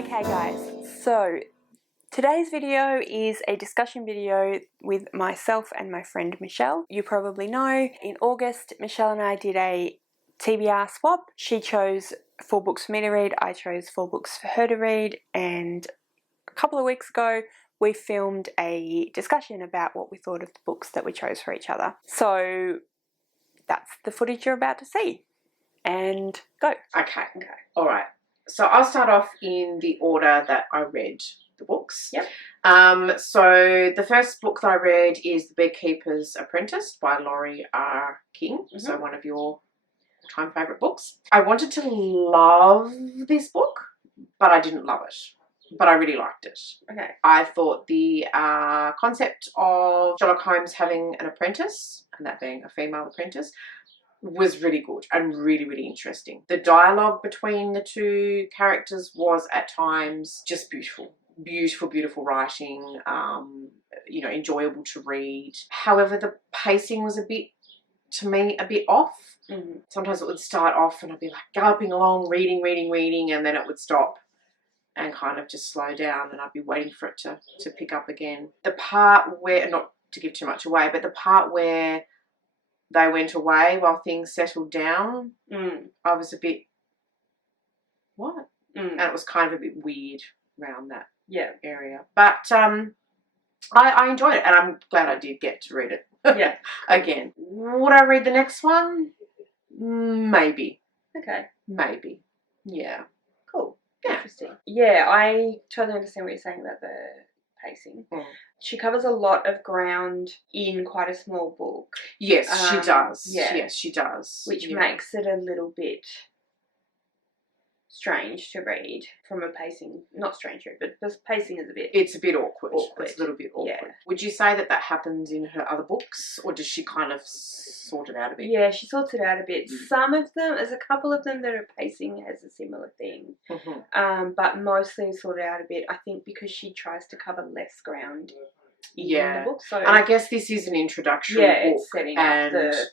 Okay guys, so today's video is a discussion video with myself and my friend Michelle. You probably know in August Michelle and I did a TBR swap. She chose 4 books for me to read, I chose 4 books for her to read, and a couple of weeks ago we filmed a discussion about what we thought of the books that we chose for each other. So that's the footage you're about to see. And go. Okay. All right. So I'll start off in the order that I read the books. Yep. So the first book that I read is The Beekeepers, Apprentice by Laurie King. So one of your all-time favourite books. I wanted to love this book, but I didn't love it. But I really liked it. Okay. I thought the concept of Sherlock Holmes having an apprentice, and that being a female apprentice, was really good and really, really interesting. The dialogue between the two characters was at times just beautiful. Beautiful writing, you know, enjoyable to read. However, the pacing was a bit off. Sometimes it would start off and I'd be like galloping along, reading, and then it would stop and kind of just slow down and I'd be waiting for it to pick up again. The part where, not to give too much away, but the part where they went away while things settled down, I was a bit, what? And it was kind of a bit weird around that area. But I enjoyed it and I'm glad I did get to read it again. Would I read the next one? Maybe. Okay. Maybe. Yeah. Cool. Yeah. Interesting. Yeah, I totally understand what you're saying about the pacing. She covers a lot of ground in quite a small book. Yes, she does. Yeah. Yes, she does. Which makes it a little bit strange to read from a pacing, not strange, but the pacing is a bit... It's a bit awkward. It's a little bit awkward. Yeah. Would you say that happens in her other books, or does she kind of sort it out a bit? Yeah, she sorts it out a bit. Some of them, there's a couple of them that her pacing has a similar thing, but mostly sorted out a bit, I think, because she tries to cover less ground in the book. So, and I guess this is an introductory book. It's setting up the...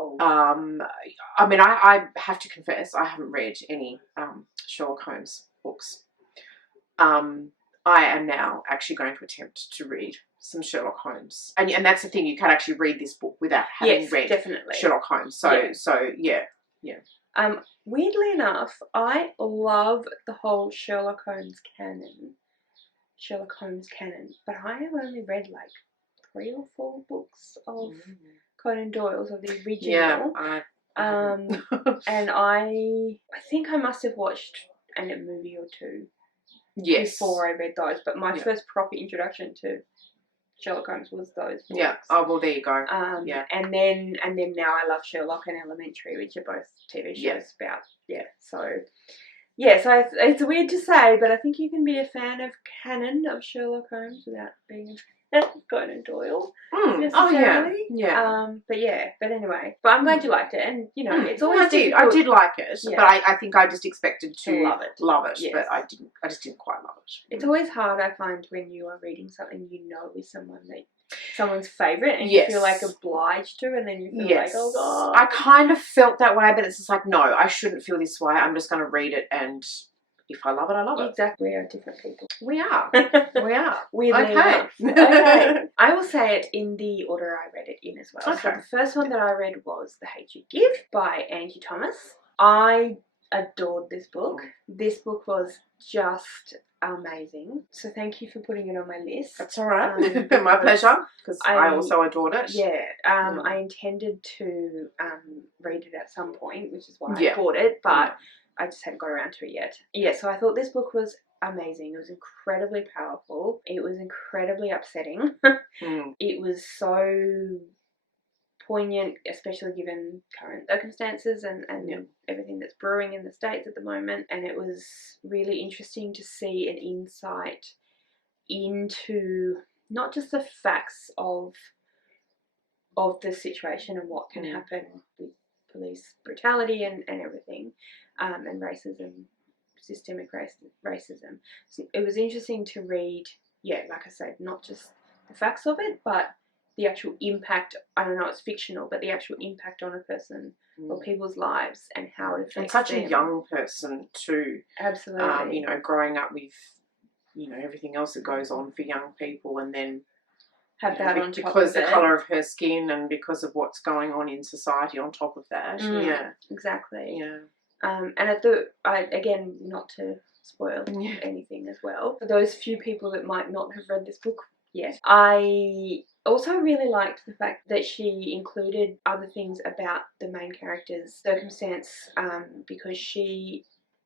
I mean, I have to confess, I haven't read any Sherlock Holmes books. I am now actually going to attempt to read some Sherlock Holmes, and that's the thing, you can actually read this book without having read Sherlock Holmes. So yeah. Weirdly enough, I love the whole Sherlock Holmes canon, but I have only read like 3 or 4 books of Conan Doyle's, of the original. And I think I must have watched a movie or 2 before I read those, but my first proper introduction to Sherlock Holmes was those books. Yeah. Oh, well, there you go. And then now I love Sherlock and Elementary, which are both TV shows about. Yeah. So it's weird to say, but I think you can be a fan of canon of Sherlock Holmes without being a Conan Doyle necessarily. But anyway, but I'm glad you liked it, and you know it's always. I did like it, but I think I just expected to love it, yes. but I just didn't quite love it. It's always hard, I find, when you are reading something with someone's favourite, and you feel like obliged to, and then you feel like, oh god. I kind of felt that way, but it's just like, no, I shouldn't feel this way. I'm just going to read it, and if I love it, I love it. Exactly. We are different people. We are. We are. Weirdly enough. Okay. I will say it in the order I read it in as well. Okay. So the first one that I read was The Hate You Give by Angie Thomas. I adored this book. This book was just amazing. So thank you for putting it on my list. That's all right. My pleasure, because I also adored it. Yeah. I intended to read it at some point, which is why I bought it, but I just hadn't got around to it yet. Yeah, so I thought this book was amazing. It was incredibly powerful. It was incredibly upsetting. It was so poignant, especially given current circumstances and everything that's brewing in the States at the moment. And it was really interesting to see an insight into not just the facts of the situation and what can happen with police brutality and everything, and racism, systemic racism. So it was interesting to read, like I said, not just the facts of it, but the actual impact, I don't know, it's fictional, but the actual impact on a person or people's lives and how it affects them. And such a young person too. Absolutely. You know, growing up with, you know, everything else that goes on for young people, and then have that on top because of the it. colour of her skin and because of what's going on in society on top of that. Yeah. Exactly. Yeah. And I thought, again, not to spoil anything as well, for those few people that might not have read this book yet, I also really liked the fact that she included other things about the main character's circumstance, because she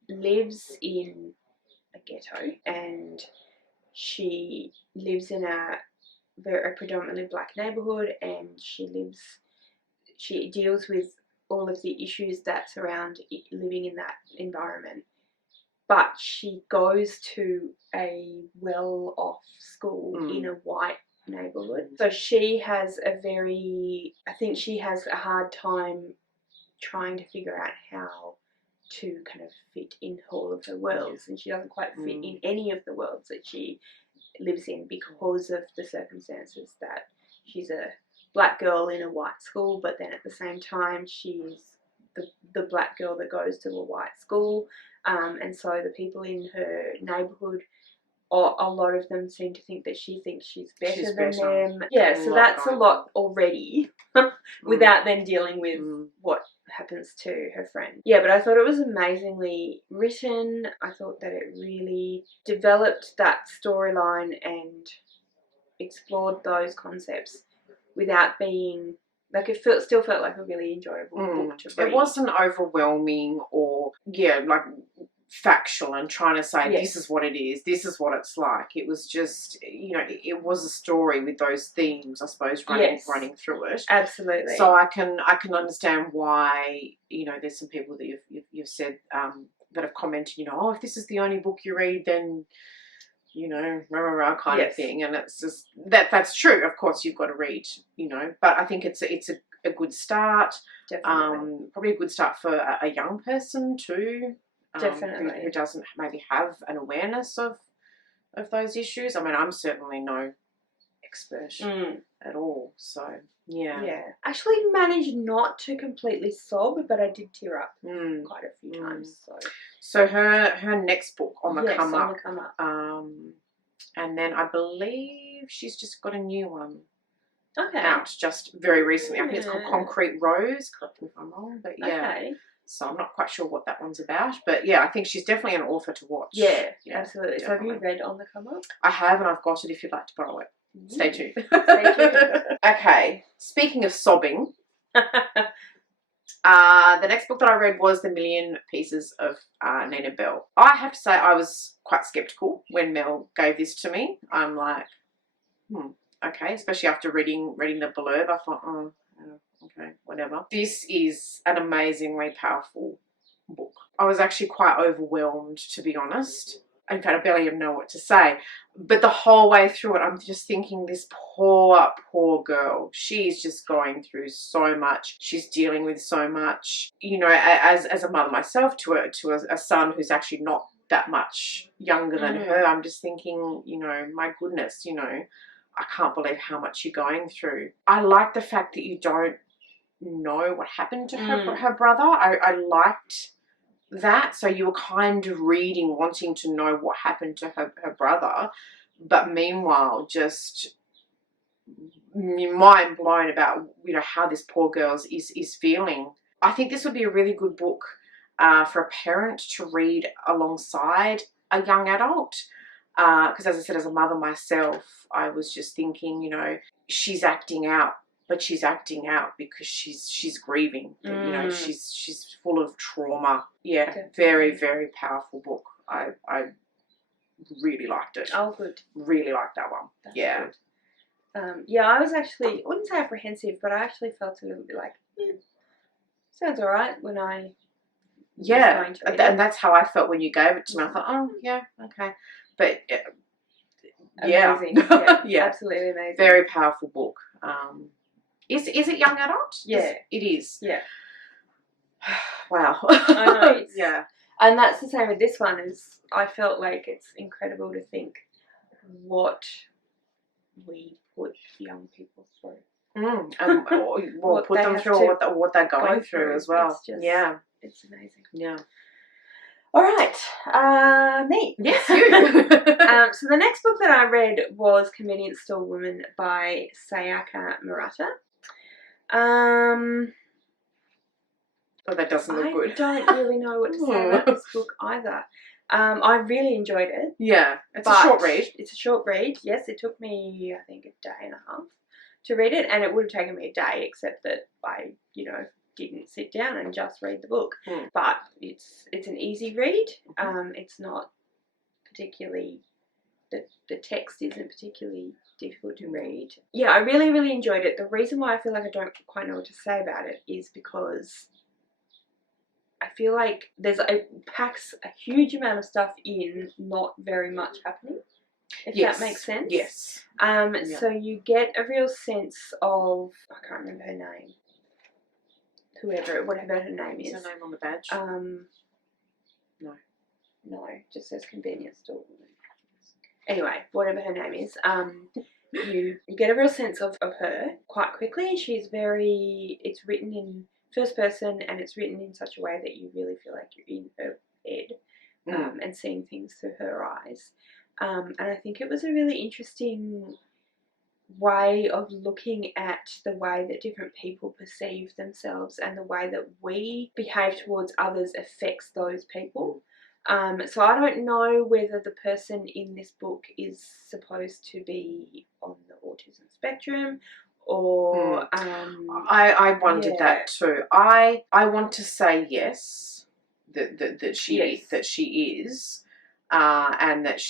lives in a ghetto and she lives in a predominantly black neighborhood, and she deals with all of the issues that surround living in that environment. But she goes to a well-off school in a white neighborhood. So she has I think she has a hard time trying to figure out how to kind of fit in all of her worlds, and she doesn't quite fit in any of the worlds that she lives in because of the circumstances that she's a black girl in a white school, but then at the same time she's the black girl that goes to a white school, and so the people in her neighbourhood, a lot of them seem to think that she thinks she's better than them. Yeah, so that's a lot already without then dealing with what happens to her friend. Yeah, but I thought it was amazingly written. I thought that it really developed that storyline and explored those concepts without being like, it still felt like a really enjoyable book to read. It wasn't overwhelming or like factual and trying to say this is what it is, this is what it's like. It was just, you know, it was a story with those themes, I suppose, running through it. Absolutely. So I can understand why, you know, there's some people that you've said that have commented, you know, oh, if this is the only book you read, then, you know, kind of thing. And it's just that's true. Of course, you've got to read, you know, but I think it's a good start. Definitely. Probably a good start for a young person too. Definitely. Who doesn't maybe have an awareness of those issues. I mean, I'm certainly no expert at all. So, yeah. Yeah. Actually managed not to completely sob, but I did tear up quite a few times. So her next book on the come up. And then I believe she's just got a new one out just very recently. I think it's called Concrete Rose. Correct me if I'm wrong, but yeah. Okay. So I'm not quite sure what that one's about, but yeah, I think she's definitely an author to watch. Yeah, absolutely. Definitely. So have you read On the Come Up? I have, and I've got it if you'd like to borrow it. Stay tuned. Stay tuned. Okay, speaking of sobbing, the next book that I read was The Million Pieces of Neena Bell. I have to say I was quite sceptical when Mel gave this to me. I'm like, okay, especially after reading the blurb. I thought, okay, whatever. This is an amazingly powerful book. I was actually quite overwhelmed, to be honest. In fact, I barely even know what to say. But the whole way through it, I'm just thinking, this poor girl. She's just going through so much. She's dealing with so much. You know, as a mother myself to a son who's actually not that much younger than her, I'm just thinking, you know, my goodness, you know, I can't believe how much you're going through. I like the fact that you don't know what happened to her brother. I liked that. So you were kind of reading, wanting to know what happened to her brother, but meanwhile just mind blown about, you know, how this poor girl is feeling. I think this would be a really good book for a parent to read alongside a young adult. Because as I said, as a mother myself, I was just thinking, you know, she's acting out, but she's acting out because she's grieving. You know, she's full of trauma. Yeah, definitely. Very, very powerful book. I really liked it. Oh, good. Really liked that one. That's good. Yeah, I was actually, I wouldn't say apprehensive, but I actually felt a little bit like, sounds all right when I was going to read it. And that's how I felt when you gave it to me. I thought, oh, yeah, okay. But amazing. Yeah, absolutely amazing. Very powerful book. Is it young adult? Yeah, it is. Yeah. Wow. I know. Yeah. And that's the same with this one. Is I felt like it's incredible to think what we put young people through. Or put them through what they're going through as well. It's amazing. Yeah. All right, me. Yes, you. So the next book that I read was Convenience Store Woman by Sayaka Murata. That doesn't look good. I don't really know what to say about this book either. I really enjoyed it. Yeah, it's a short read. It's a short read, yes. It took me, I think, a day and a half to read it, and it would have taken me a day, except that I, didn't sit down and just read the book. But it's an easy read. It's not particularly, the text isn't particularly difficult to read. Yeah, I really, really enjoyed it. The reason why I feel like I don't quite know what to say about it is because I feel like it packs a huge amount of stuff in, not very much happening, if that makes sense. Yes. So you get a real sense of, I can't remember her name, whatever her name is. Is her name on the badge? No, it just says Convenience Store Woman. Anyway, whatever her name is, you get a real sense of her quite quickly. It's written in first person, and it's written in such a way that you really feel like you're in her head and seeing things through her eyes. And I think it was a really interesting way of looking at the way that different people perceive themselves and the way that we behave towards others affects those people. So I don't know whether the person in this book is supposed to be on the autism spectrum or I wondered that too. I want to say yes, that she is, and that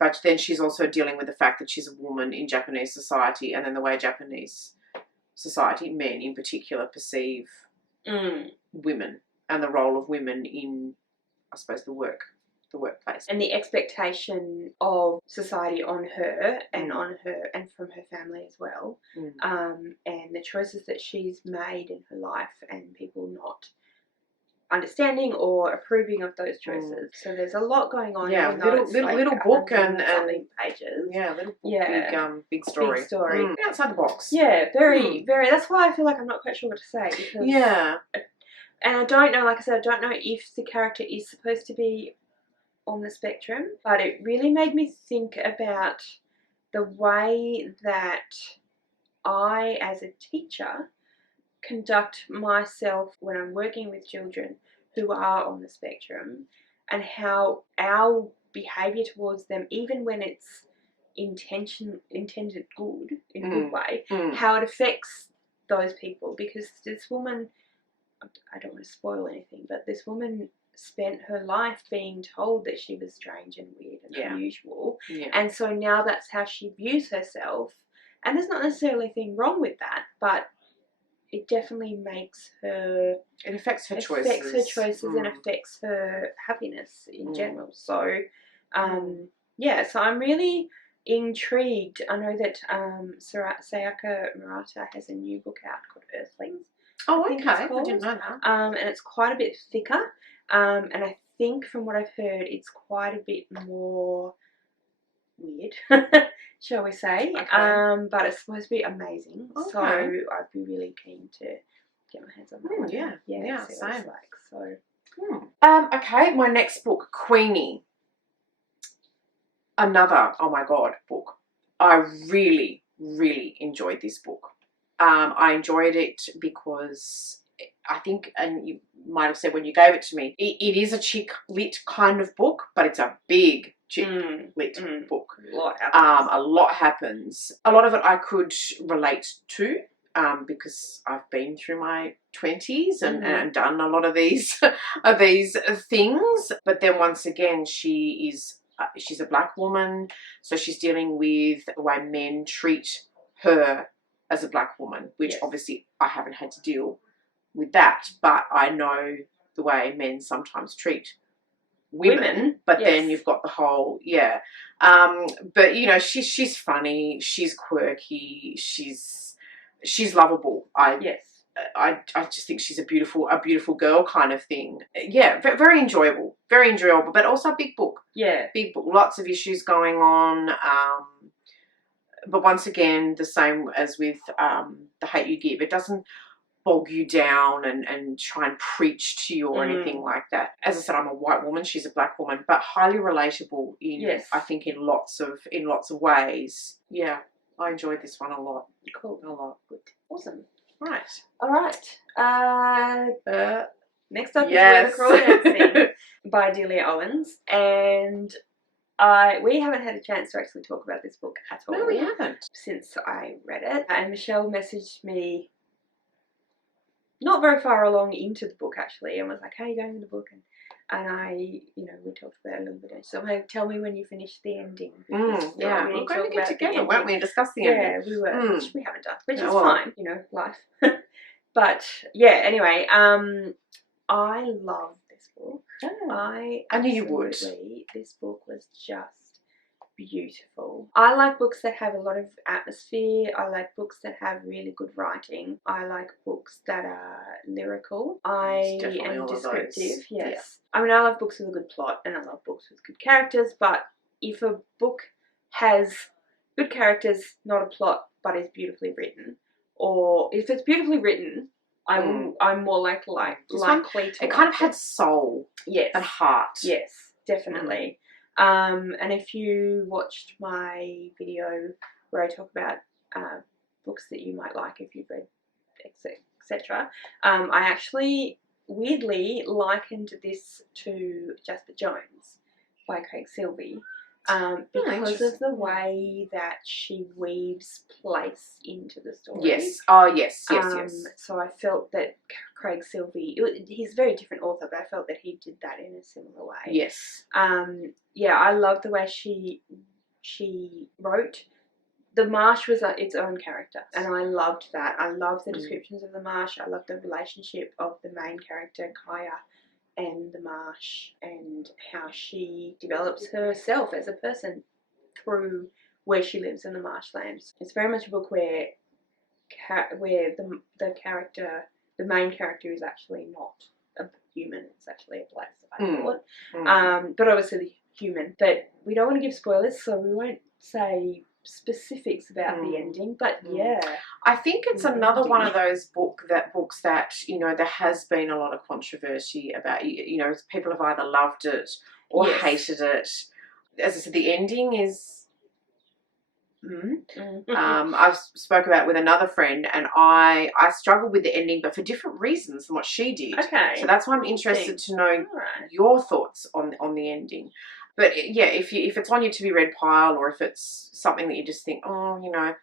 but then she's also dealing with the fact that she's a woman in Japanese society, and then the way Japanese society, men in particular, perceive women and the role of women in, I suppose, the workplace, and the expectation of society on her and and from her family as well, and the choices that she's made in her life and people not understanding or approving of those choices. So there's a lot going on. Yeah, little book and pages. Yeah, little book, big story. Big story. Outside the box. Yeah, very. That's why I feel like I'm not quite sure what to say. Because, and I don't know. Like I said, I don't know if the character is supposed to be on the spectrum, but it really made me think about the way that I, as a teacher, conduct myself when I'm working with children who are on the spectrum, and how our behaviour towards them, even when it's intended good, in a good way, how it affects those people. Because this woman, I don't want to spoil anything, but this woman spent her life being told that she was strange and weird and unusual, and so now that's how she views herself. And there's not necessarily anything wrong with that, but it definitely makes her... It affects her choices. And affects her happiness in general. So, so I'm really intrigued. I know that Sayaka Murata has a new book out called Earthlings. Oh, okay. I didn't know that. And it's quite a bit thicker. And I think from what I've heard, it's quite a bit more weird, shall we say. Okay. But it's supposed to be amazing. Okay. So I'd be really keen to get my hands on that one. Yeah, see what it's like. So. Okay, my next book, Queenie. Another, oh my God, book. I really, really enjoyed this book. I enjoyed it because I think, and you might have said when you gave it to me, it is a chick lit kind of book, but it's a big chick lit book. A lot happens. A lot of it I could relate to because I've been through my 20s and done a lot of these things. But then once again, she's a black woman, so she's dealing with the way men treat her as a black woman, which obviously I haven't had to deal with that, but I know the way men sometimes treat women. But then you've got the whole but you know, she's funny, she's quirky, she's lovable. I just think she's a beautiful girl kind of thing. Yeah, very enjoyable, but also a big book. Yeah, big book, lots of issues going on. but once again, the same as with The Hate You Give. It doesn't bog you down and try and preach to you or anything like that. As I said, I'm a white woman, she's a black woman, but highly relatable in I think in lots of ways. Yeah, I enjoyed this one a lot. Cool. A lot. Good. Awesome. Right. All right. Next up is Where the Crawdads Sing by Delia Owens, and we haven't had a chance to actually talk about this book at all. No, we haven't. Since I read it, and Michelle messaged me not very far along into the book actually, and was like, "How are you going with the book?" And I, we talked about it a little bit. So, tell me when you finish the ending. Yeah, we're going to get together, weren't we, and discuss the ending? Yeah, we were, which we haven't done, which is fine, life. But yeah, anyway, I love this book. I knew you would. This book was just beautiful. I like books that have a lot of atmosphere. I like books that have really good writing. I like books that are lyrical. I am descriptive. Yes. Yeah. I mean, I love books with a good plot, and I love books with good characters, but if a book has good characters, not a plot, but is beautifully written, or if it's beautifully written, I'm more likely to. It kind of had soul. Yes. And heart. Yes, definitely. And if you watched my video where I talk about books that you might like if you've read, etc., I actually weirdly likened this to Jasper Jones by Craig Silvey. Because of the way that she weaves place into the story. Yes. Oh, yes. So I felt that Craig Silvey, he's a very different author, but I felt that he did that in a similar way. Yes. Yeah, I love the way she wrote. The marsh was its own character, and I loved that. I loved the descriptions of the marsh. I loved the relationship of the main character, Kaya, and the marsh, and how she develops herself as a person through where she lives in the marshlands. It's very much a book where the character, the main character, is actually not a human. It's actually a place, I thought. But obviously human. But we don't want to give spoilers, so we won't say specifics about the ending, but I think it's another one of those books that there has been a lot of controversy about. People have either loved it or hated it. As I said, the ending is I've spoke about it with another friend, and I struggled with the ending, but for different reasons than what she did. Okay, so that's why I'm interested to know your thoughts on the ending. But yeah, if it's on your to be read pile, or if it's something that you just think, I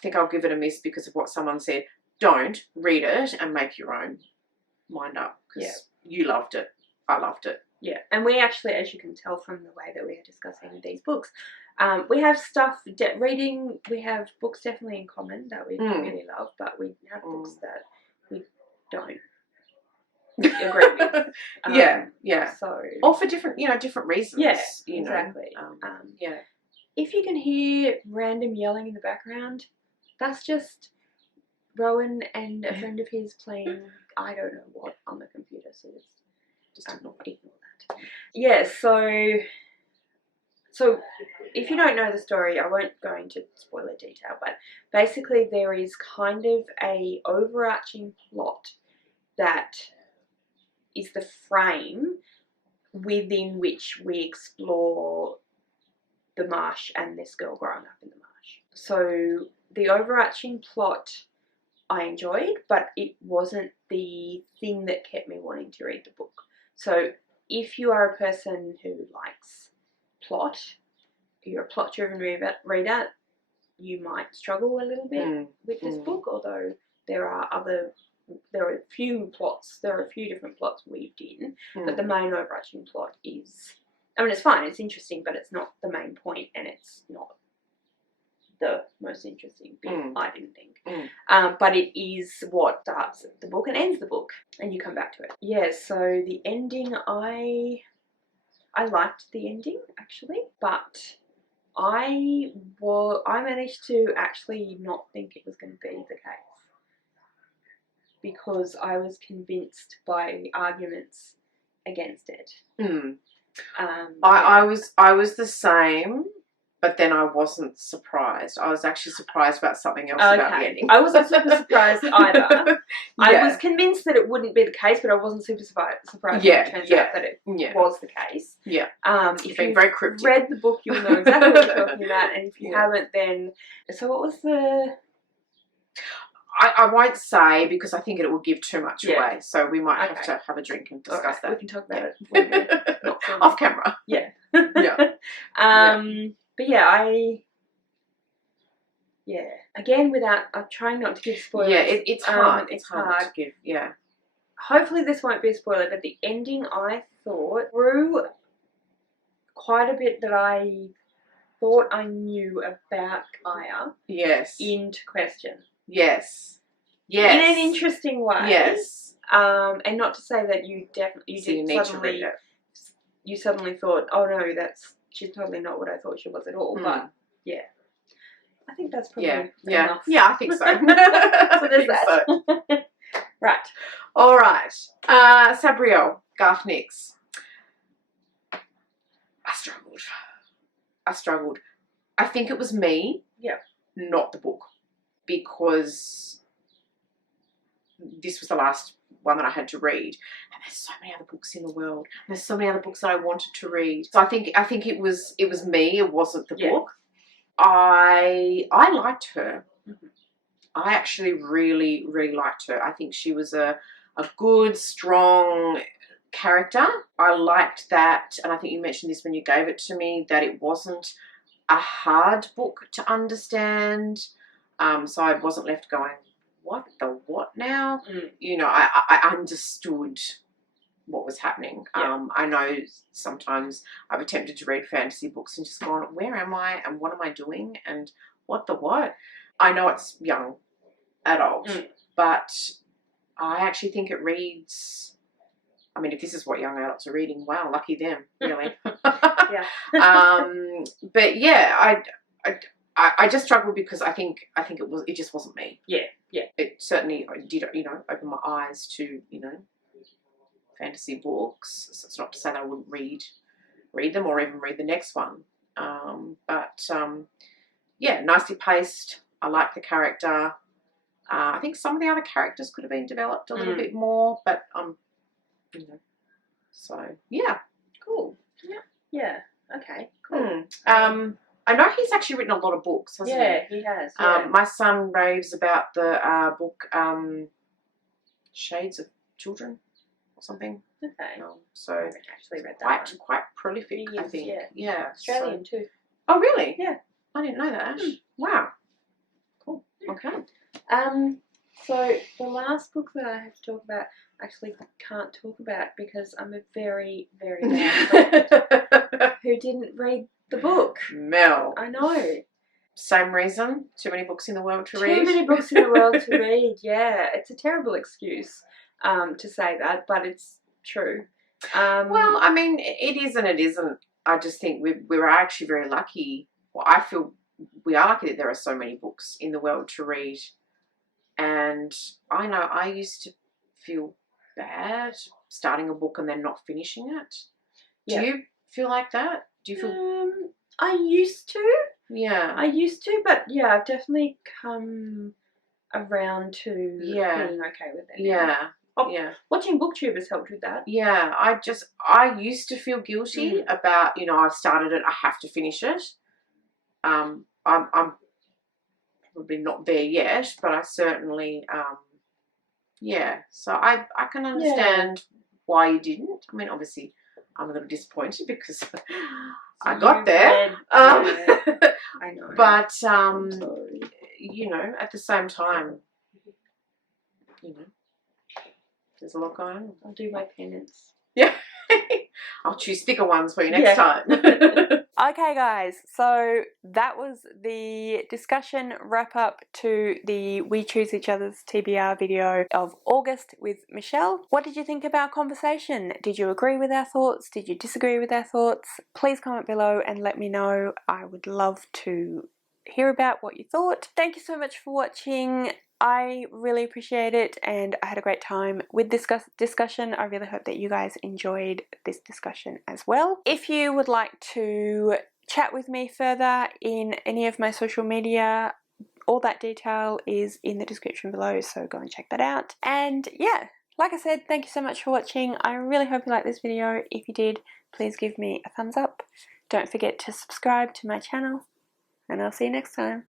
think I'll give it a miss because of what someone said, don't read it and make your own mind up, because you loved it, I loved it. Yeah, and we actually, as you can tell from the way that we are discussing these books, we have stuff reading. We have books definitely in common that we really love, but we have books that we don't agree with. So, or for different reasons. Yeah, exactly. If you can hear random yelling in the background, that's just Rowan and a friend of his playing I don't know what on the computer. So just ignore that. Yeah. So if you don't know the story, I won't go into spoiler detail, but basically there is kind of a overarching plot that is the frame within which we explore the marsh and this girl growing up in the marsh. So the overarching plot I enjoyed, but it wasn't the thing that kept me wanting to read the book. So if you are a person who likes plot, you're a plot-driven reader, you might struggle a little bit with this book, although there are a few different plots weaved in, but the main overarching plot is, it's fine, it's interesting, but it's not the main point, and it's not the most interesting bit, I didn't think. But it is what starts the book and ends the book, and you come back to it. Yeah, so the ending, I liked the ending, actually, but I managed to actually not think it was going to be the case, because I was convinced by arguments against it. I was the same, but then I wasn't surprised. I was actually surprised about something else about the ending. I wasn't super surprised either. Yeah. I was convinced that it wouldn't be the case, but I wasn't super surprised when it turns out that it was the case. Yeah. If you've very cryptic. read the book, you'll know exactly what we're talking about, and if you haven't, then... So what was the... I won't say because I think it will give too much away. So we might have to have a drink and discuss that. We can talk about it before we're not off camera. Yeah. But again, I'm trying not to give spoilers. Yeah, it's hard. It's hard to give. Yeah. Hopefully this won't be a spoiler, but the ending, I thought, threw quite a bit that I thought I knew about Aya. Yes. Into question. Yes. Yes. In an interesting way. Yes. And not to say that you suddenly thought, oh no, she's totally not what I thought she was at all. But yeah, I think that's probably enough. Yeah, I think so. So there's that. So. Right. All right. Sabriel, Garth Nix. I struggled. I think it was me. Yeah. Not the book. Because this was the last one that I had to read, and there's so many other books in the world. There's so many other books that I wanted to read. So I think it was me. It wasn't the book. I liked her. Mm-hmm. I actually really, really liked her. I think she was a good, strong character. I liked that, and I think you mentioned this when you gave it to me, that it wasn't a hard book to understand. So I wasn't left going, what now? You know, I understood what was happening. I know sometimes I've attempted to read fantasy books and just gone, where am I and what am I doing and what? I know it's young adult, but I actually think it reads... I mean, if this is what young adults are reading, wow, lucky them, really. But yeah, I just struggled because I think it just wasn't me. Yeah. It certainly did, open my eyes to, fantasy books. So it's not to say that I wouldn't read them or even read the next one. Nicely paced. I like the character. I think some of the other characters could have been developed a little bit more, but so yeah, cool. Yeah. Okay. Cool. I know he's actually written a lot of books, hasn't he? Yeah, he has. Yeah. My son raves about the book Shades of Children or something. Okay. So I haven't actually read that one. Quite prolific, I think. Yeah. Australian too. Oh, really? Yeah. I didn't know that, Ash. Wow. Cool. Okay. So the last book that I have to talk about, actually can't talk about because I'm a very, very bad friend who didn't read the book. Mel. I know. Same reason. Too many books in the world to read. Too many books in the world to read. Yeah, it's a terrible excuse to say that, but it's true. Well, I mean, it is and it isn't. I just think we're actually very lucky. Well, I feel we are lucky that there are so many books in the world to read. And I know I used to feel bad starting a book and then not finishing it. Do you feel like that? Do you feel... I used to. Yeah. I used to, but yeah, I've definitely come around to being okay with it. Yeah. Watching BookTube helped with that. Yeah. I used to feel guilty about, I've started it, I have to finish it. I'm probably not there yet, but I certainly, so I can understand why you didn't. I mean, obviously, I'm a little disappointed because I got there. I know. But, at the same time, there's a lot going on. I'll do my penance. Yeah. I'll choose thicker ones for you next time. Okay guys, so that was the discussion wrap up to the We Choose Each Other's TBR video of August with Michelle. What did you think of our conversation? Did you agree with our thoughts? Did you disagree with our thoughts? Please comment below and let me know. I would love to hear about what you thought. Thank you so much for watching. I really appreciate it and I had a great time with this discussion. I really hope that you guys enjoyed this discussion as well. If you would like to chat with me further in any of my social media, all that detail is in the description below, so go and check that out. And yeah, like I said, thank you so much for watching. I really hope you liked this video. If you did, please give me a thumbs up. Don't forget to subscribe to my channel, and I'll see you next time.